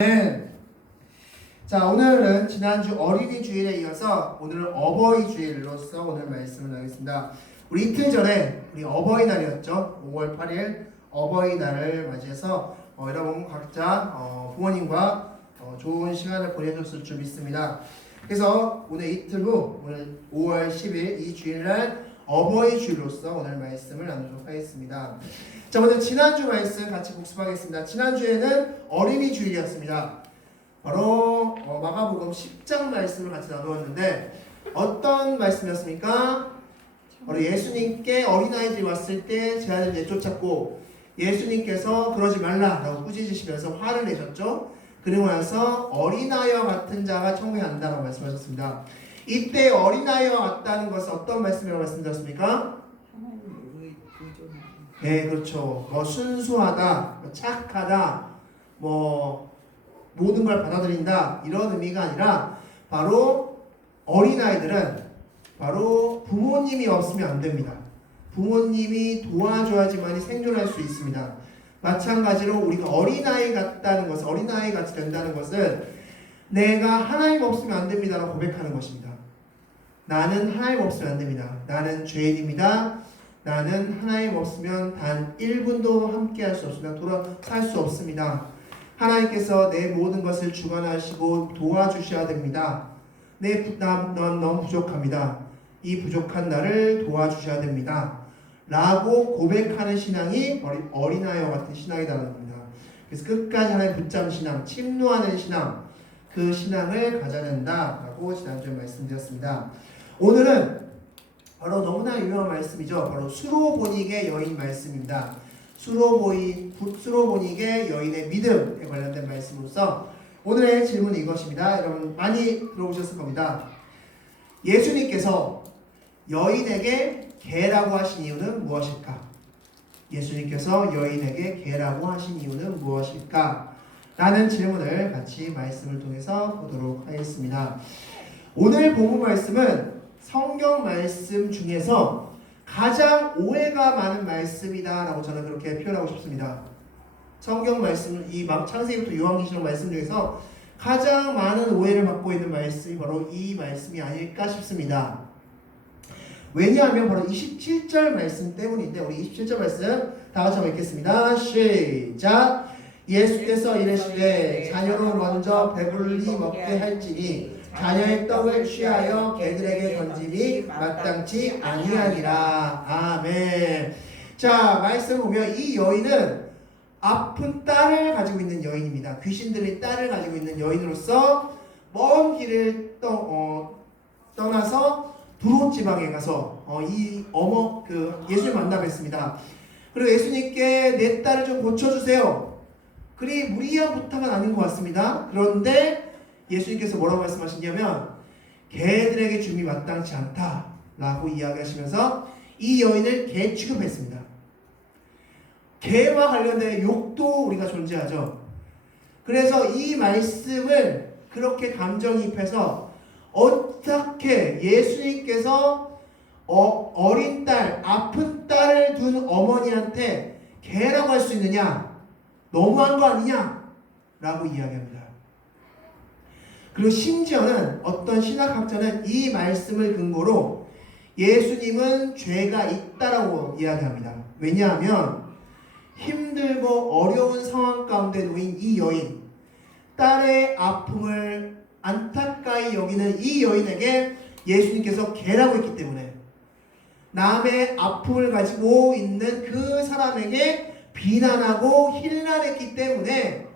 네. 자, 오늘은 지난주 어린이 주일에 이어서 오늘은 어버이 주일로서 오늘 말씀을 나누겠습니다. 우리 이틀 전에 우리 어버이날이었죠. 5월 8일 어버이날을 맞이해서 여러분 각자 부모님과 좋은 시간을 보내셨을 줄 믿습니다. 그래서 오늘 이틀 후 오늘 5월 10일 이 주일날 어버이 주일로서 오늘 말씀을 나누도록 하겠습니다. 자, 먼저 지난주 말씀 같이 복습하겠습니다. 지난주에는 어린이 주일이었습니다. 바로 마가복음 10장 말씀을 같이 나누었는데 어떤 말씀이었습니까? 바로 예수님께 어린아이들이 왔을 때 제 아이를 내쫓았고 예수님께서 그러지 말라라고 꾸짖으시면서 화를 내셨죠. 그리고 나서 어린아이와 같은 자가 천국에 간다라고 말씀하셨습니다. 이때 어린아이와 같다는 것은 어떤 말씀이라고 말씀드렸습니까? 네, 그렇죠. 순수하다, 착하다, 모든 걸 받아들인다 이런 의미가 아니라 바로 어린아이들은 바로 부모님이 없으면 안 됩니다. 부모님이 도와줘야지만이 생존할 수 있습니다. 마찬가지로 우리가 어린아이 같다는 것은 어린아이 같이 된다는 것은 내가 하나님 없으면 안 됩니다라고 고백하는 것입니다. 나는 하나님 없으면 안 됩니다. 나는 죄인입니다. 나는 하나님 없으면 단 1분도 함께 할 수 없습니다. 살 수 없습니다. 하나님께서 내 모든 것을 주관하시고 도와주셔야 됩니다. 난 너무 부족합니다. 이 부족한 나를 도와주셔야 됩니다. 라고 고백하는 신앙이 어린아이와 같은 신앙이라는 겁니다. 그래서 끝까지 하나님 붙잡는 신앙, 침노하는 신앙, 그 신앙을 가져야 된다라고 지난주에 말씀드렸습니다. 오늘은 바로 너무나 유명한 말씀이죠. 바로 수로보닉의 여인 말씀입니다. 수로보닉의 여인의 믿음에 관련된 말씀으로서 오늘의 질문은 이것입니다. 여러분 많이 들어보셨을 겁니다. 예수님께서 여인에게 개라고 하신 이유는 무엇일까? 예수님께서 여인에게 개라고 하신 이유는 무엇일까? 라는 질문을 같이 말씀을 통해서 보도록 하겠습니다. 오늘 본문 말씀은 성경 말씀 중에서 가장 오해가 많은 말씀이다 라고 저는 그렇게 표현하고 싶습니다. 성경 말씀, 이 창세기부터 요한계시록 말씀 중에서 가장 많은 오해를 받고 있는 말씀이 바로 이 말씀이 아닐까 싶습니다. 왜냐하면 바로 27절 말씀 때문인데 우리 27절 말씀 다 같이 한번 읽겠습니다. 시작! 예수께서 이르시되 자녀로 먼저 배불리 먹게 할지니 자녀의 떡을 취하여 개들에게 던짐이 마땅치 아니하니라. 아멘. 자, 말씀 보면 이 여인은 아픈 딸을 가지고 있는 여인입니다. 귀신 들린 딸을 가지고 있는 여인으로서 먼 길을 떠나서 두로 지방에 가서 예수님 만나 뵀습니다. 그리고 예수님께 내 딸을 좀 고쳐주세요. 그리 무리한 부탁은 아닌 것 같습니다. 그런데 예수님께서 뭐라고 말씀하시냐면 개들에게 줌이 마땅치 않다라고 이야기하시면서 이 여인을 개 취급했습니다. 개와 관련된 욕도 우리가 존재하죠. 그래서 이 말씀을 그렇게 감정이입해서 어떻게 예수님께서 어린 딸, 아픈 딸을 둔 어머니한테 개라고 할 수 있느냐? 너무한 거 아니냐? 라고 이야기합니다. 그리고 심지어는 어떤 신학학자는 이 말씀을 근거로 예수님은 죄가 있다라고 이야기합니다. 왜냐하면 힘들고 어려운 상황 가운데 놓인 이 여인, 딸의 아픔을 안타까이 여기는 이 여인에게 예수님께서 개라고 했기 때문에 남의 아픔을 가지고 있는 그 사람에게 비난하고 힐난했기 때문에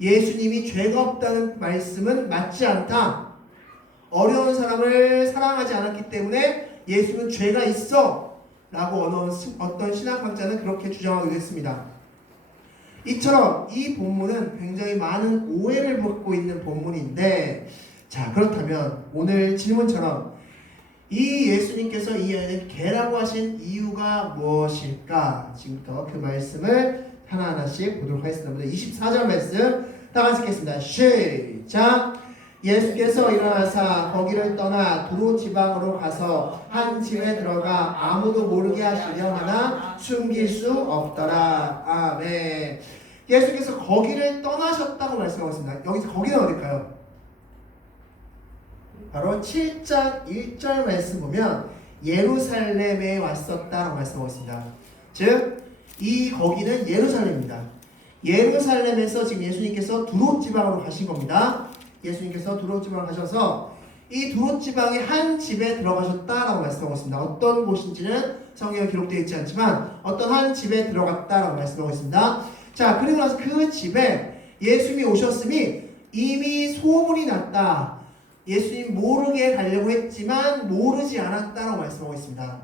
예수님이 죄가 없다는 말씀은 맞지 않다. 어려운 사람을 사랑하지 않았기 때문에 예수는 죄가 있어 라고 어떤 신학학자는 그렇게 주장하기도 했습니다. 이처럼 이 본문은 굉장히 많은 오해를 받고 있는 본문인데, 자, 그렇다면 오늘 질문처럼 이 예수님께서 이 여인을 개라고 하신 이유가 무엇일까? 지금부터 그 말씀을 하나하나씩 보도록 하겠습니다. 24절 말씀 다 같이 읽겠습니다. 시작! 예수께서 일어나사 거기를 떠나 두로 지방으로 가서 한 집에 들어가 아무도 모르게 하시려 하나 숨길 수 없더라. 아멘. 예수님께서 거기를 떠나셨다고 말씀하고 있습니다. 여기서 거기는 어딜까요? 바로 7장 1절 말씀 보면 예루살렘에 왔었다라고 말씀하고 있습니다. 즉, 이 거기는 예루살렘입니다. 예루살렘에서 지금 예수님께서 두롯 지방으로 가신 겁니다. 예수님께서 두롯 지방으로 가셔서 이 두롯 지방의 한 집에 들어가셨다라고 말씀하고 있습니다. 어떤 곳인지는 성경에 기록되어 있지 않지만 어떤 한 집에 들어갔다라고 말씀하고 있습니다. 자, 그리고 나서 그 집에 예수님이 오셨음이 이미 소문이 났다. 예수님 모르게 가려고 했지만 모르지 않았다라고 말씀하고 있습니다.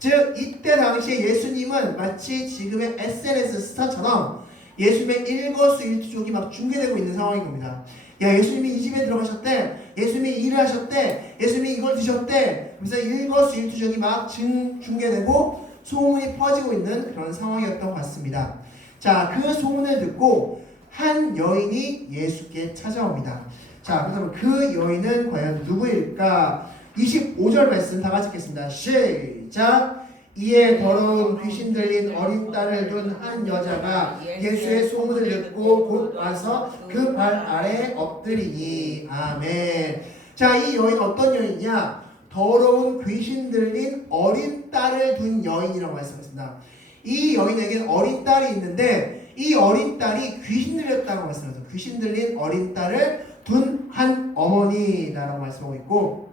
즉, 이때 당시에 예수님은 마치 지금의 SNS 스타처럼 예수님의 일거수일투족이 막 중계되고 있는 상황인 겁니다. 야, 예수님이 이 집에 들어가셨대, 예수님이 일을 하셨대, 예수님이 이걸 드셨대. 그래서 일거수일투족이 막 중계되고 소문이 퍼지고 있는 그런 상황이었던 것 같습니다. 자, 그 소문을 듣고 한 여인이 예수께 찾아옵니다. 자, 그렇다면 그 여인은 과연 누구일까? 25절 말씀 다 같이 읽겠습니다. 시작! 이에 더러운 귀신 들린 어린 딸을 둔 한 여자가 예수의 소문을 듣고 곧 와서 그 발 아래 엎드리니. 아멘. 자, 이 여인 어떤 여인이냐? 더러운 귀신 들린 어린 딸을 둔 여인이라고 말씀했습니다. 이 여인에게는 어린 딸이 있는데 이 어린 딸이 귀신 들렸다고 말씀하셨어요. 귀신 들린 어린 딸을 둔 한 어머니라고 말씀하고 있고,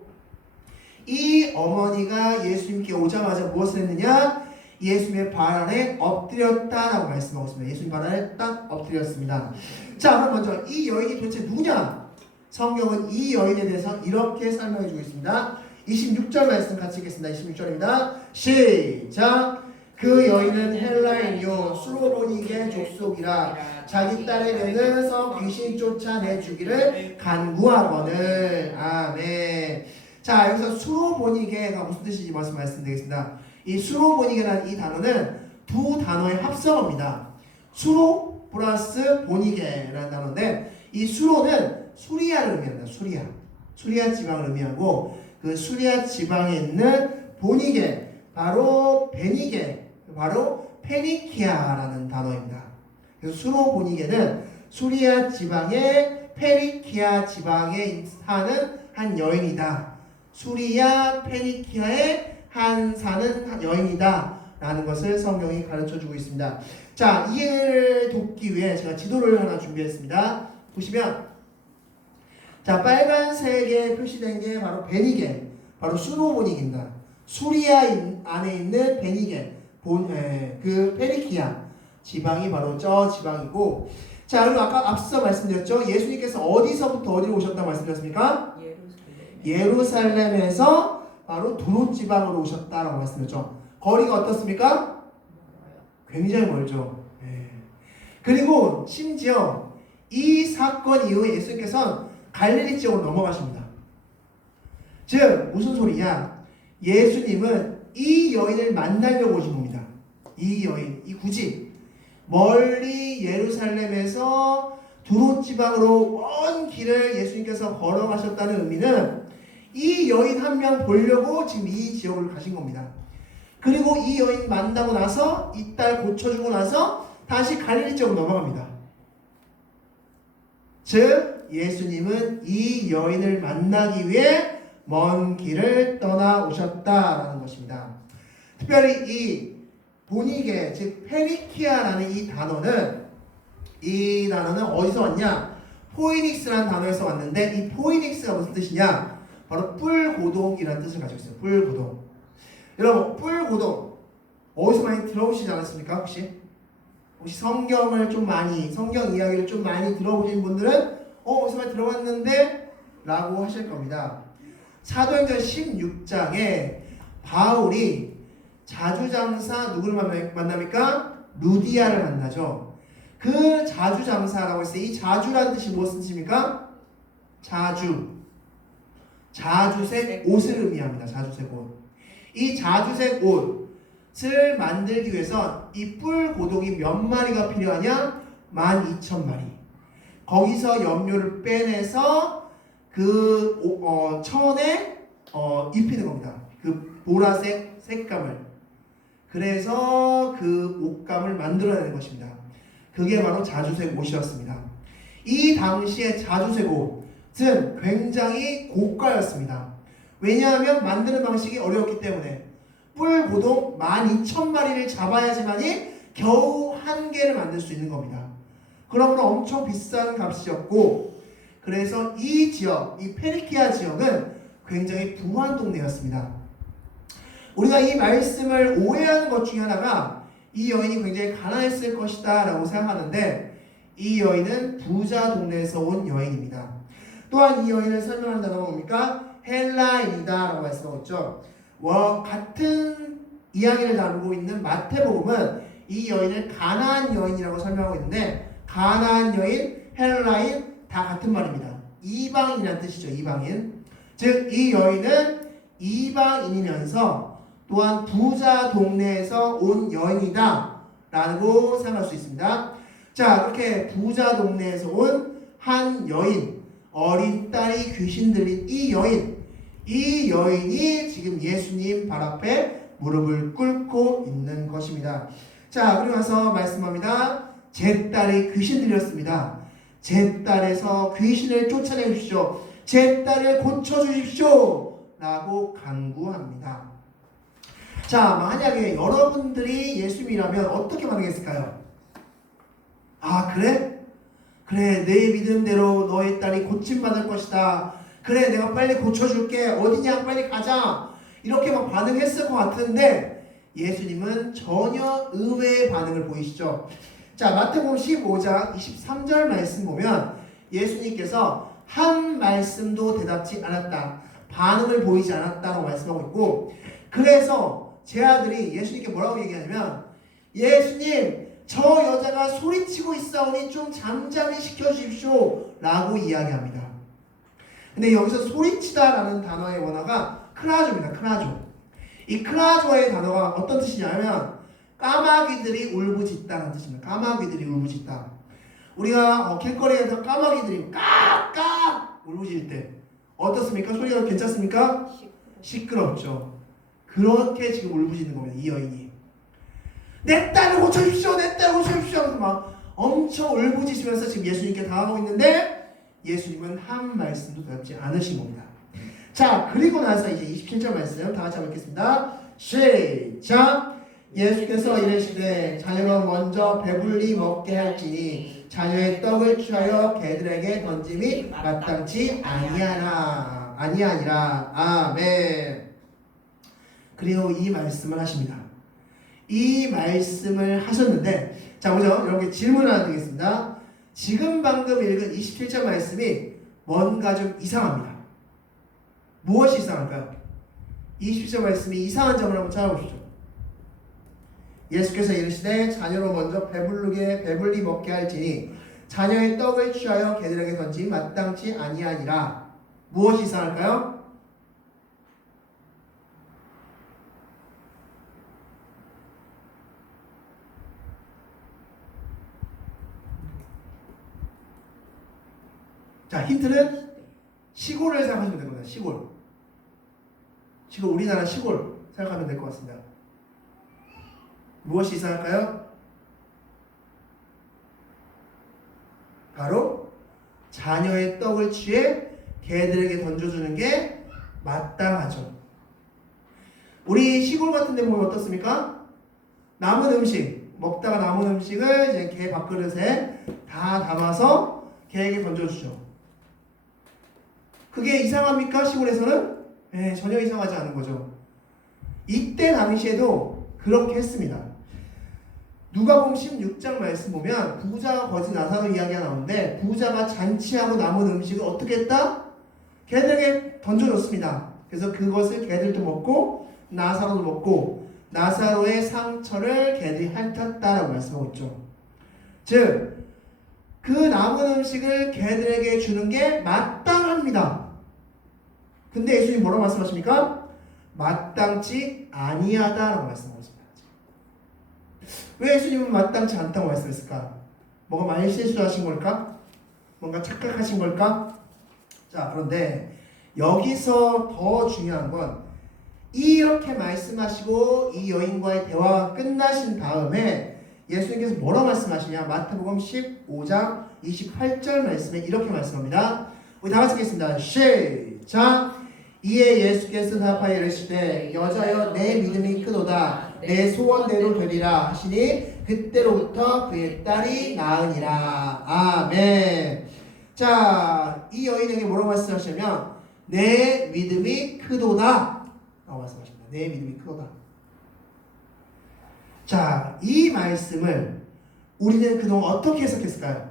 이 어머니가 예수님께 오자마자 무엇을 했느냐? 예수님의 발 아래 엎드렸다라고 말씀하고 있습니다. 예수님 발 아래 딱 엎드렸습니다. 자, 그럼 먼저 이 여인이 도대체 누구냐? 성경은 이 여인에 대해서 이렇게 설명해 주고 있습니다. 26절 말씀 같이 읽겠습니다. 26절입니다. 시작! 그 여인은 헬라인요 수로보니게 족속이라 자기 딸의 면에서 귀신 쫓아내주기를 간구하거늘. 아멘. 자, 여기서 수로보니게가 무슨 뜻인지 말씀드리겠습니다. 이 수로보니게라는 이 단어는 두 단어의 합성어입니다. 수로 플러스 보니게라는 단어인데, 이 수로는 수리아를 의미합니다. 수리아 지방을 의미하고, 그 수리아 지방에 있는 보니게, 바로 베니게, 바로 페니키아라는 단어입니다. 그래서 수로보니게는 수리아 지방의 페니키아 지방에 사는 한 여인이다. 수리아 페니키아에 사는 여인이다 라는 것을 성경이 가르쳐주고 있습니다. 자, 이해를 돕기 위해 제가 지도를 하나 준비했습니다. 보시면, 자, 빨간색에 표시된 게 바로 베니게, 바로 수로보닉입니다. 수리아 안에 있는 베니게, 그 페니키아 지방이 바로 저 지방이고, 자, 그리고 아까 앞서 말씀드렸죠. 예수님께서 어디서부터 어디로 오셨다고 말씀드렸습니까? 예루살렘에서 바로 두롯 지방으로 오셨다라고 말씀드렸죠. 거리가 어떻습니까? 굉장히 멀죠. 네. 그리고 심지어 이 사건 이후에 예수님께서는 갈릴리 지역으로 넘어가십니다. 즉, 무슨 소리냐? 예수님은 이 여인을 만나려고 오신 겁니다. 이 여인, 굳이 멀리 예루살렘에서 두롯 지방으로 먼 길을 예수님께서 걸어가셨다는 의미는 이 여인 한 명 보려고 지금 이 지역을 가신 겁니다. 그리고 이 여인 만나고 나서 이 딸 고쳐주고 나서 다시 갈릴리 지역으로 넘어갑니다. 즉, 예수님은 이 여인을 만나기 위해 먼 길을 떠나오셨다라는 것입니다. 특별히 이 보니게, 즉 페리키아라는 이 단어는 어디서 왔냐? 포이닉스라는 단어에서 왔는데, 이 포이닉스가 무슨 뜻이냐? 바로 뿔고동이라는 뜻을 가지고 있어요. 뿔고동. 여러분, 뿔고동 어디서 많이 들어보시지 않았습니까? 혹시 성경 이야기를 좀 많이 들어보신 분들은 어디서 많이 들어봤는데? 라고 하실 겁니다. 사도행전 16장에 바울이 자주장사 누구를 만납니까? 루디아를 만나죠. 그 자주장사라고 했을 때 이 자주라는 뜻이 무슨 뜻입니까? 자주색 옷을 의미합니다. 자주색 옷. 이 자주색 옷을 만들기 위해서 이 뿔고동이 몇 마리가 필요하냐? 12,000마리. 거기서 염료를 빼내서 그 천에 입히는 겁니다. 그 보라색 색감을. 그래서 그 옷감을 만들어내는 것입니다. 그게 바로 자주색 옷이었습니다. 이 당시의 자주색 옷은 굉장히 고가였습니다. 왜냐하면 만드는 방식이 어려웠기 때문에 뿔고동 12,000마리를 잡아야지만이 겨우 한 개를 만들 수 있는 겁니다. 그러므로 엄청 비싼 값이었고, 그래서 이 지역, 이 페르키아 지역은 굉장히 부한 동네였습니다. 우리가 이 말씀을 오해하는 것 중에 하나가 이 여인이 굉장히 가난했을 것이다 라고 생각하는데, 이 여인은 부자 동네에서 온 여인입니다. 또한 이 여인을 설명하는 단어가 뭡니까? 헬라인이다 라고 말씀하고 있죠. 같은 이야기를 다루고 있는 마태복음은 이 여인을 가나안 여인이라고 설명하고 있는데, 가나안 여인, 헬라인 다 같은 말입니다. 이방인이라는 뜻이죠. 이방인. 즉 이 여인은 이방인이면서 또한 부자 동네에서 온 여인이다 라고 생각할 수 있습니다. 자, 그렇게 부자 동네에서 온 한 여인, 어린 딸이 귀신 들린 이 여인이 지금 예수님 발 앞에 무릎을 꿇고 있는 것입니다. 자, 그리고 나서 말씀합니다. 제 딸이 귀신 들렸습니다. 제 딸에서 귀신을 쫓아내 주십시오. 제 딸을 고쳐주십시오 라고 간구합니다. 자, 만약에 여러분들이 예수님이라면 어떻게 반응했을까요? 아, 그래? 그래, 내 믿음대로 너의 딸이 고침받을 것이다. 그래, 내가 빨리 고쳐줄게. 어디냐, 빨리 가자. 이렇게 막 반응했을 것 같은데 예수님은 전혀 의외의 반응을 보이시죠. 자, 마태복음 15장 23절 말씀 보면 예수님께서 한 말씀도 대답지 않았다, 반응을 보이지 않았다고 말씀하고 있고, 그래서 제 아들이 예수님께 뭐라고 얘기하냐면, 예수님, 저 여자가 소리치고 있사오니 좀 잠잠히 시켜주십시오 라고 이야기합니다. 근데 여기서 소리치다 라는 단어의 원어가 크라조입니다. 크라조. 이 크라조의 단어가 어떤 뜻이냐면 까마귀들이 울부짖다라는 뜻입니다. 까마귀들이 울부짖다. 우리가 길거리에서 까마귀들이 깍깍 울부짖을 때 어떻습니까? 소리가 괜찮습니까? 시끄럽죠. 그렇게 지금 울부짖는 겁니다. 이 여인이. 내 딸을 고쳐주십시오. 내 딸을 고쳐주십시오. 하면서 막 엄청 울부짖으면서 지금 예수님께 당하고 있는데 예수님은 한 말씀도 대답지 않으신 겁니다. 자, 그리고 나서 이제 27절 말씀 다 같이 한번 읽겠습니다. 시작! 예수께서 이르시되 자녀는 먼저 배불리 먹게 할지니 자녀의 떡을 취하여 개들에게 던짐이 마땅치 아니하니라. 아멘. 그리고 이 말씀을 하십니다. 이 말씀을 하셨는데, 자, 먼저 여러분께 질문 하나 드리겠습니다. 지금 방금 읽은 27절 말씀이 뭔가 좀 이상합니다. 무엇이 이상할까요? 27절 말씀이 이상한 점을 한번 찾아보시죠. 예수께서 이르시되 자녀로 먼저 배불리 먹게 할지니 자녀의 떡을 취하여 개들에게 던짐이 마땅치 아니하니라. 무엇이 이상할까요? 자, 힌트는 시골을 생각하시면 될 겁니다. 시골, 우리나라 시골 생각하면 될 것 같습니다. 무엇이 이상할까요? 바로 자녀의 떡을 취해 개들에게 던져주는 게 마땅하죠. 우리 시골 같은 데 보면 어떻습니까? 남은 음식, 먹다가 남은 음식을 이제 개 밥그릇에 다 담아서 개에게 던져주죠. 그게 이상합니까? 시골에서는? 네, 전혀 이상하지 않은 거죠. 이때 당시에도 그렇게 했습니다. 누가복음 16장 말씀 보면 부자와 거지 나사로 이야기가 나오는데, 부자가 잔치하고 남은 음식을 어떻게 했다? 개들에게 던져줬습니다. 그래서 그것을 개들도 먹고 나사로도 먹고 나사로의 상처를 개들이 핥았다라고 말씀하고 있죠. 즉 그 남은 음식을 개들에게 주는 게 마땅합니다. 근데 예수님이 뭐라고 말씀하십니까? 마땅치 아니하다라고 말씀하고 있습니다. 왜 예수님은 마땅치 않다고 말씀했을까? 뭐가 많이 실수하신 걸까? 뭔가 착각하신 걸까? 자, 그런데 여기서 더 중요한 건 이렇게 말씀하시고 이 여인과의 대화가 끝나신 다음에 예수님께서 뭐라고 말씀하시냐? 마태복음 15장 28절 말씀에 이렇게 말씀합니다. 우리 다 같이 읽겠습니다. 시작. 이에 예수께서 대답하여 이르시되 여자여 내 믿음이 크도다 내 소원대로 되리라 하시니 그때로부터 그의 딸이 나으니라. 아멘. 자, 이 여인에게 뭐라고 말씀하시냐면 내 믿음이 크도다 라고 말씀하십니다. 내 믿음이 크도다. 자, 이 말씀을 우리는 그동안 어떻게 해석했을까요?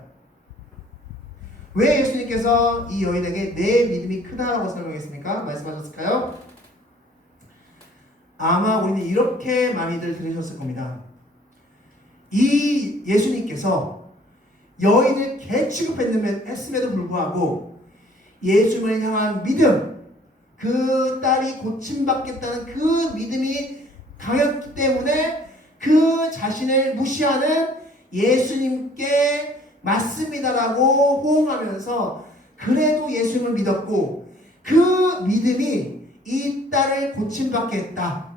왜 예수님께서 이 여인에게 내 믿음이 크다라고 설명했습니까? 말씀하셨을까요? 아마 우리는 이렇게 많이들 들으셨을 겁니다. 이 예수님께서 여인을 개 취급했음에도 불구하고 예수님을 향한 믿음, 그 딸이 고침받겠다는 그 믿음이 강했기 때문에 그 자신을 무시하는 예수님께 맞습니다라고 호응하면서 그래도 예수님을 믿었고 그 믿음이 이 딸을 고침받게 했다.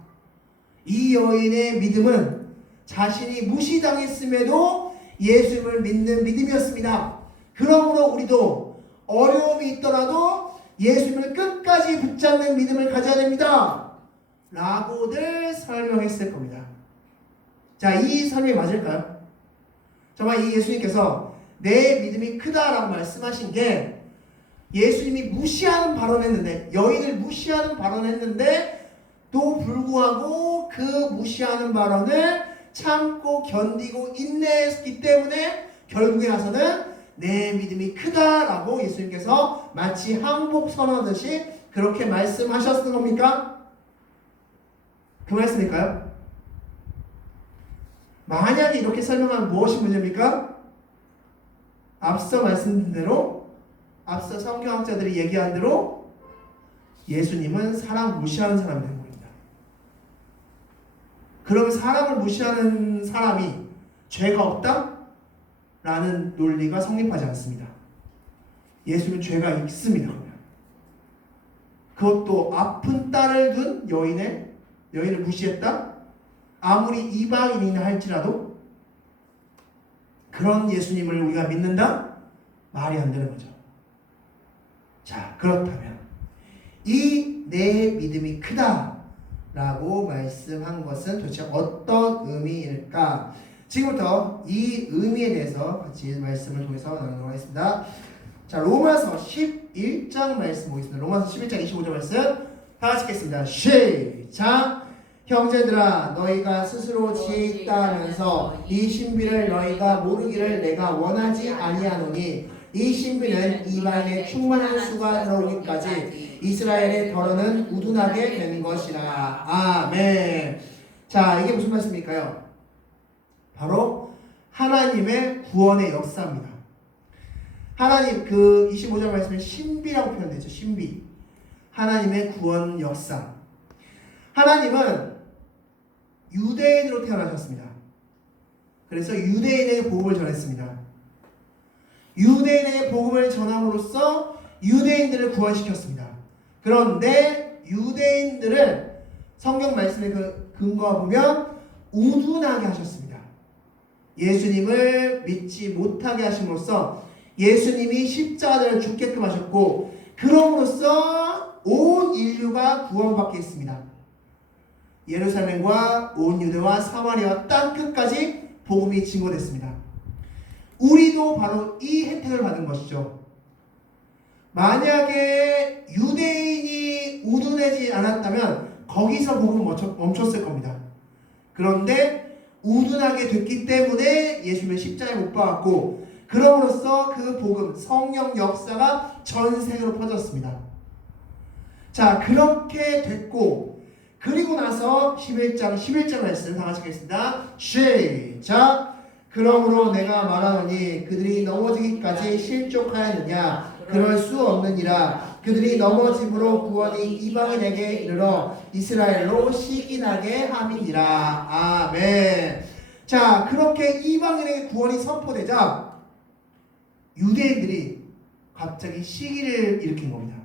이 여인의 믿음은 자신이 무시당했음에도 예수님을 믿는 믿음이었습니다. 그러므로 우리도 어려움이 있더라도 예수님을 끝까지 붙잡는 믿음을 가져야 됩니다. 라고들 설명했을 겁니다. 자, 이 설명이 맞을까요? 정말 이 예수님께서 내 믿음이 크다라고 말씀하신 게 예수님이 무시하는 발언했는데 여인을 무시하는 발언했는데 또 불구하고 그 무시하는 발언을 참고 견디고 인내했기 때문에 결국에 가서는 내 믿음이 크다라고 예수님께서 마치 항복 선언하듯이 그렇게 말씀하셨던 겁니까? 그 말씀일까요? 만약에 이렇게 설명하면 무엇이 문제입니까? 앞서 말씀드린 대로 앞서 성경학자들이 얘기한 대로 예수님은 사람 무시하는 사람이 된 겁니다. 그럼 사람을 무시하는 사람이 죄가 없다? 라는 논리가 성립하지 않습니다. 예수님은 죄가 있습니다. 그것도 아픈 딸을 둔 여인을 무시했다? 아무리 이방인이나 할지라도 그런 예수님을 우리가 믿는다? 말이 안 되는 거죠. 자, 그렇다면 이 내 믿음이 크다 라고 말씀한 것은 도대체 어떤 의미일까? 지금부터 이 의미에 대해서 같이 말씀을 통해서 나누도록 하겠습니다. 자, 로마서 11장 말씀 보겠습니다. 로마서 11장 25절 말씀 다 같이 읽겠습니다. 시작! 형제들아 너희가 스스로 지혜 있다 하면서 이 신비를 너희가 모르기를 내가 원하지 아니하노니 이 신비는 이방의 충만한 수가 들어오기까지 이스라엘의 덜어는 우둔하게 된 것이라. 아멘. 자, 이게 무슨 말씀일까요? 바로 하나님의 구원의 역사입니다. 하나님 그 25절 말씀에 신비라고 표현되죠. 신비. 하나님의 구원 역사. 하나님은 유대인으로 태어나셨습니다. 그래서 유대인에게 복음을 전했습니다. 유대인에게 복음을 전함으로써 유대인들을 구원시켰습니다. 그런데 유대인들을 성경 말씀의 그 근거가 보면 우둔하게 하셨습니다. 예수님을 믿지 못하게 하심으로써 예수님이 십자가를 죽게끔 하셨고 그럼으로써 온 인류가 구원받게 했습니다. 예루살렘과 온 유대와 사마리아 땅끝까지 복음이 증거됐습니다. 우리도 바로 이 혜택을 받은 것이죠. 만약에 유대인이 우둔하지 않았다면 거기서 복음은 멈췄을 겁니다. 그런데 우둔하게 됐기 때문에 예수님은 십자가에 못 박았고 그럼으로써 그 복음, 성령 역사가 전 세계로 퍼졌습니다. 자, 그렇게 됐고 그리고 나서 11장 11절 말씀 다 같이 읽겠습니다. 시작! 그러므로 내가 말하노니 그들이 넘어지기까지 실족하였느냐? 그럴 수 없느니라. 그들이 넘어짐으로 구원이 이방인에게 이르러 이스라엘로 시기나게 함이니라. 아멘. 자, 그렇게 이방인에게 구원이 선포되자 유대인들이 갑자기 시기를 일으킨 겁니다.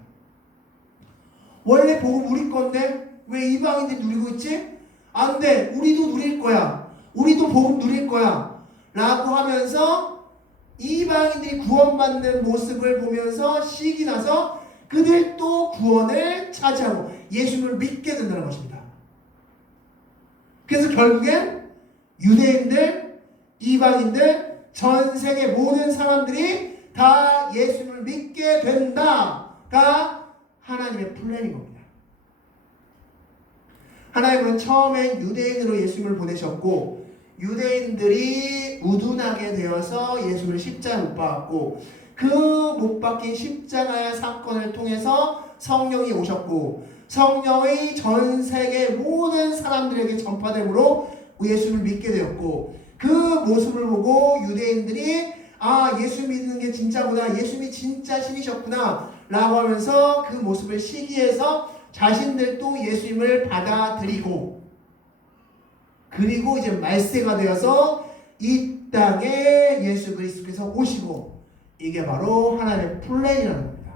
원래 복음 우리 건데 왜 이방인들이 누리고 있지? 안 돼. 우리도 누릴 거야. 우리도 복음 누릴 거야 라고 하면서 이방인들이 구원받는 모습을 보면서 시기 나서 그들도 구원을 차지하고 예수님을 믿게 된다는 것입니다. 그래서 결국엔 유대인들, 이방인들, 전 세계 모든 사람들이 다 예수님을 믿게 된다가 하나님의 플랜인 겁니다. 하나님은 처음엔 유대인으로 예수님을 보내셨고 유대인들이 우둔하게 되어서 예수를 십자가에 못 박았고 그 못 박힌 십자가의 사건을 통해서 성령이 오셨고 성령의 전 세계 모든 사람들에게 전파됨으로 예수를 믿게 되었고 그 모습을 보고 유대인들이 아 예수 믿는 게 진짜구나 예수님이 진짜 신이셨구나 라고 하면서 그 모습을 시기해서 자신들도 예수님을 받아들이고 그리고 이제 말세가 되어서 이 땅에 예수 그리스도께서 오시고 이게 바로 하나님의 플랜이라는 겁니다.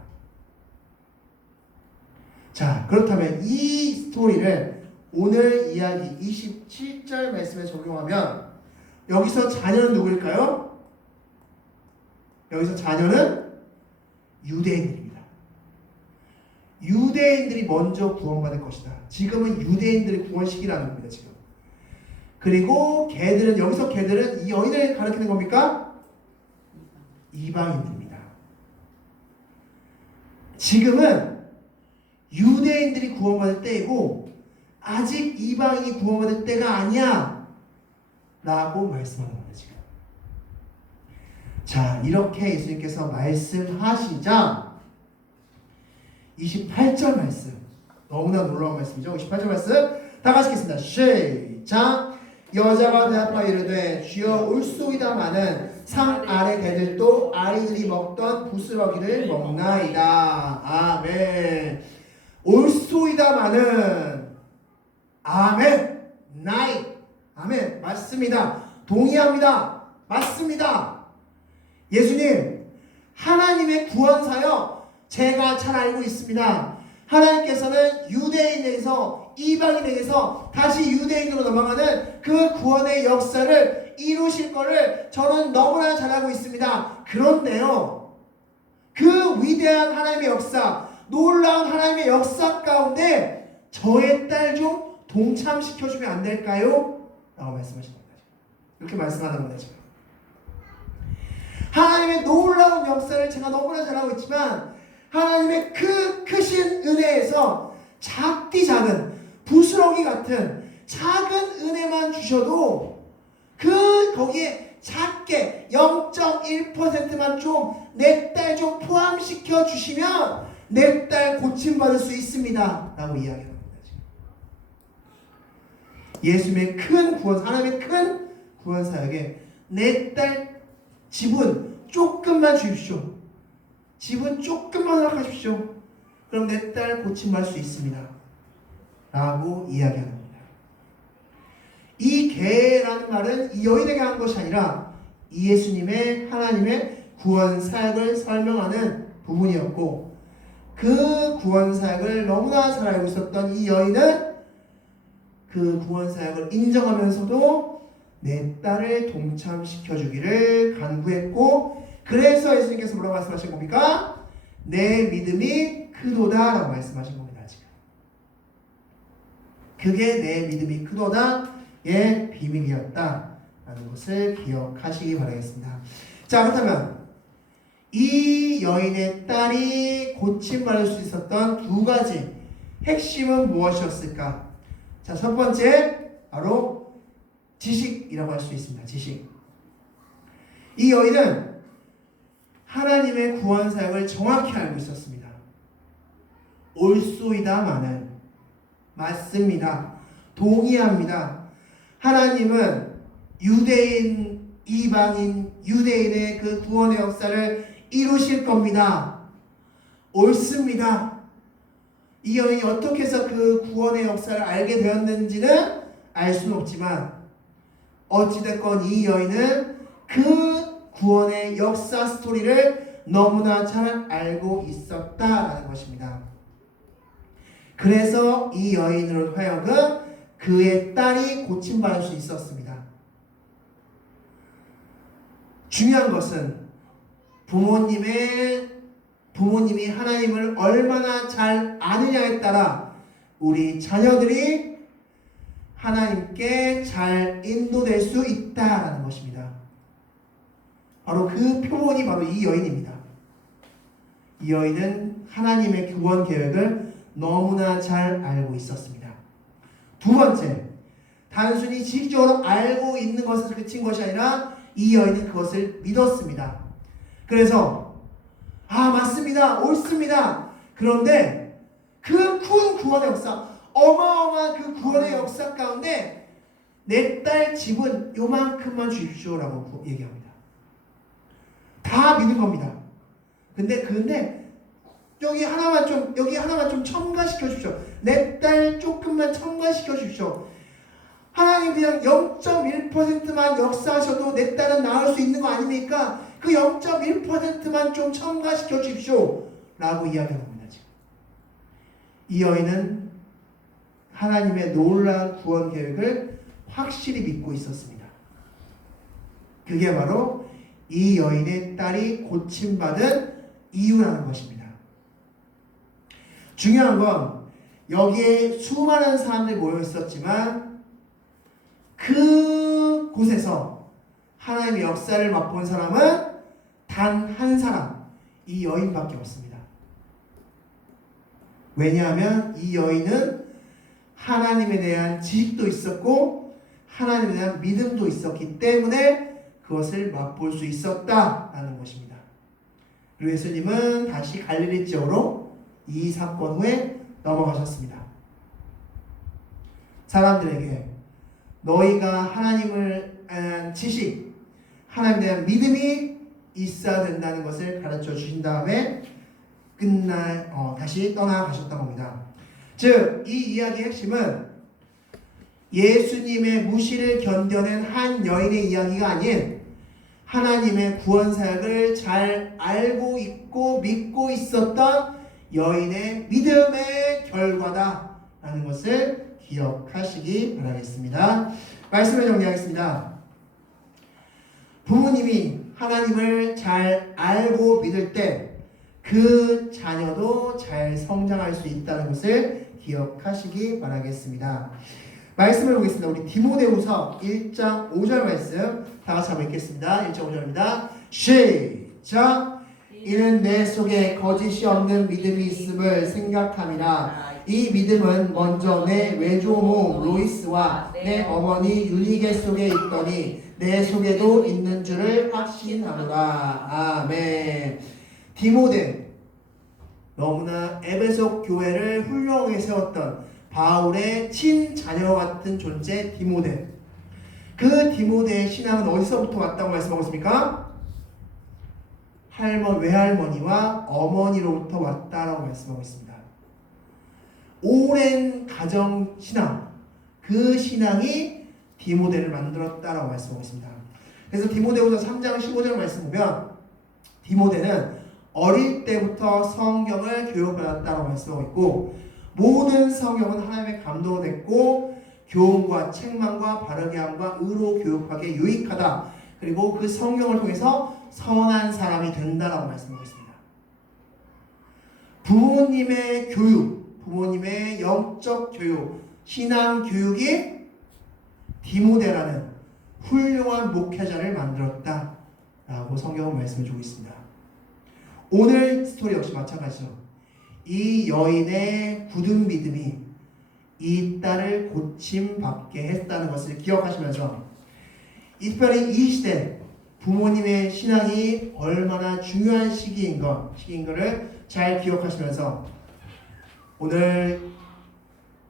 자, 그렇다면 이 스토리를 오늘 이야기 27절 말씀에 적용하면 여기서 자녀는 누구일까요? 여기서 자녀는 유대인들입니다. 유대인들이 먼저 구원받을 것이다. 지금은 유대인들의 구원 시기라는 겁니다. 지금. 그리고 걔들은 여기서 걔들은 이 여인을 가리키는 겁니까? 이방인들입니다. 지금은 유대인들이 구원받을 때이고 아직 이방인이 구원받을 때가 아니야 라고 말씀하는 겁니다. 지금. 자, 이렇게 예수님께서 말씀하시자 28절 말씀 너무나 놀라운 말씀이죠. 28절 말씀 다 같이 읽겠습니다. 시작. 여자가 대답하여 이르되 주여 올소이다마는 상 아래 개들도 아이들이 먹던 부스러기를 먹나이다. 아멘. 올소이다마는 아멘. 나이. 아멘. 맞습니다. 동의합니다. 맞습니다. 예수님 하나님의 구원사여 제가 잘 알고 있습니다. 하나님께서는 유대인에게서 이방인에게서 다시 유대인으로 넘어가는 그 구원의 역사를 이루실 것을 저는 너무나 잘 알고 있습니다. 그런데요, 그 위대한 하나님의 역사, 놀라운 하나님의 역사 가운데 저의 딸 좀 동참시켜주면 안 될까요? 라고 말씀하신 겁니다. 이렇게 말씀하는 겁니다. 지금. 하나님의 놀라운 역사를 제가 너무나 잘 알고 있지만 하나님의 그 크신 은혜에서 작디 작은 부스러기 같은 작은 은혜만 주셔도 그 거기에 작게 0.1%만 좀 내 딸 좀 포함시켜 주시면 내 딸 고침받을 수 있습니다 라고 이야기합니다. 예수님의 큰 구원, 하나님의 큰 구원 사역에 내 딸 지분 조금만 주십시오. 지분 조금만 허락하십시오. 그럼 내 딸 고침받을 수 있습니다 라고 이야기하는 겁니다. 이 개라는 말은 이 여인에게 한 것이 아니라 이 예수님의 하나님의 구원 사역을 설명하는 부분이었고 그 구원 사역을 너무나 잘 알고 있었던 이 여인은 그 구원 사역을 인정하면서도 내 딸을 동참시켜 주기를 간구했고 그래서 예수님께서 뭐라고 말씀하신 겁니까? 내 믿음이 크도다 라고 말씀하신 겁니다. 지금. 그게 내 믿음이 크도다의 비밀이었다 라는 것을 기억하시기 바라겠습니다. 자, 그렇다면 이 여인의 딸이 고침받을 수 있었던 두 가지 핵심은 무엇이었을까? 자, 첫 번째 바로 지식이라고 할 수 있습니다. 지식. 이 여인은 하나님의 구원 사역을 정확히 알고 있었습니다. 올소이다마는 맞습니다. 동의합니다. 하나님은 유대인, 이방인, 유대인의 그 구원의 역사를 이루실 겁니다. 옳습니다. 이 여인이 어떻게 해서 그 구원의 역사를 알게 되었는지는 알 수는 없지만 어찌됐건 이 여인은 그 구원의 역사 스토리를 너무나 잘 알고 있었다라는 것입니다. 그래서 이 여인으로 하여금 그의 딸이 고침받을 수 있었습니다. 중요한 것은 부모님이 하나님을 얼마나 잘 아느냐에 따라 우리 자녀들이 하나님께 잘 인도될 수 있다라는 것입니다. 바로 그 표본이 바로 이 여인입니다. 이 여인은 하나님의 구원 계획을 너무나 잘 알고 있었습니다. 두 번째, 단순히 지식적으로 알고 있는 것에서 그친 것이 아니라 이 여인은 그것을 믿었습니다. 그래서 맞습니다. 옳습니다. 그런데 그 큰 구원의 역사, 어마어마한 그 구원의 역사 가운데 내 딸 집은 요만큼만 주십시오라고 얘기합니다. 다 믿은 겁니다. 근데 여기 하나만 좀 첨가시켜 주십시오. 내 딸 조금만 첨가시켜 주십시오. 하나님 그냥 0.1%만 역사하셔도 내 딸은 나을 수 있는 거 아닙니까? 그 0.1%만 좀 첨가시켜 주십시오 라고 이야기하는 겁니다. 지금 이 여인은 하나님의 놀라운 구원 계획을 확실히 믿고 있었습니다. 그게 바로 이 여인의 딸이 고침받은 이유라는 것입니다. 중요한 건 여기에 수많은 사람들이 모여 있었지만 그 곳에서 하나님의 역사를 맛본 사람은 단 한 사람, 이 여인밖에 없습니다. 왜냐하면 이 여인은 하나님에 대한 지식도 있었고 하나님에 대한 믿음도 있었기 때문에 그것을 맛볼 수 있었다라는 것입니다. 그리고 예수님은 다시 갈릴리 지역으로 이 사건 후에 넘어가셨습니다. 사람들에게 너희가 하나님을 대한 지식, 하나님에 대한 믿음이 있어야 된다는 것을 가르쳐 주신 다음에 다시 떠나가셨던 겁니다. 즉, 이 이야기의 핵심은 예수님의 무시를 견뎌낸 한 여인의 이야기가 아닌 하나님의 구원 사역을 잘 알고 있고 믿고 있었던 여인의 믿음의 결과다라는 것을 기억하시기 바라겠습니다. 말씀을 정리하겠습니다. 부모님이 하나님을 잘 알고 믿을 때 그 자녀도 잘 성장할 수 있다는 것을 기억하시기 바라겠습니다. 말씀을 보겠습니다. 우리 디모데후서 1장 5절 말씀 다 같이 한번 읽겠습니다. 1장 5절입니다. 시작! 이는 내 속에 거짓이 없는 믿음이 있음을 생각함이라. 이 믿음은 먼저 내 외조모 로이스와 내 어머니 유니게 속에 있더니 내 속에도 있는 줄을 확신하노라. 아멘. 디모데, 너무나 에베소 교회를 훌륭하게 세웠던 바울의 친자녀 같은 존재 디모데. 그 디모데의 신앙은 어디서부터 왔다고 말씀하고 있습니까? 외할머니와 어머니로부터 왔다라고 말씀하고 있습니다. 오랜 가정 신앙, 그 신앙이 디모데를 만들었다라고 말씀하고 있습니다. 그래서 디모데후서 3장 15절 말씀 보면 디모데는 어릴 때부터 성경을 교육받았다고 말씀하고 있고 모든 성경은 하나님의 감동으로 됐고 교훈과 책망과 바르게 함과 의로 교육하기에 유익하다. 그리고 그 성경을 통해서 선한 사람이 된다라고 말씀하고 있습니다. 부모님의 교육, 부모님의 영적 교육, 신앙 교육이 디모데라는 훌륭한 목회자를 만들었다라고 성경은 말씀해 주고 있습니다. 오늘 스토리 역시 마찬가지죠. 이 여인의 굳은 믿음이 이 딸을 고침받게 했다는 것을 기억하시면서 특별히 이 시대 부모님의 신앙이 얼마나 중요한 시기인 것을 잘 기억하시면서 오늘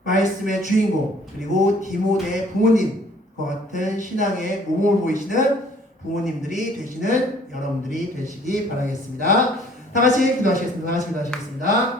말씀의 주인공 그리고 디모데의 부모님과 같은 신앙의 모범을 보이시는 부모님들이 되시는 여러분들이 되시기 바라겠습니다. 다 같이 기도하시겠습니다. 다 같이 기도하시겠습니다.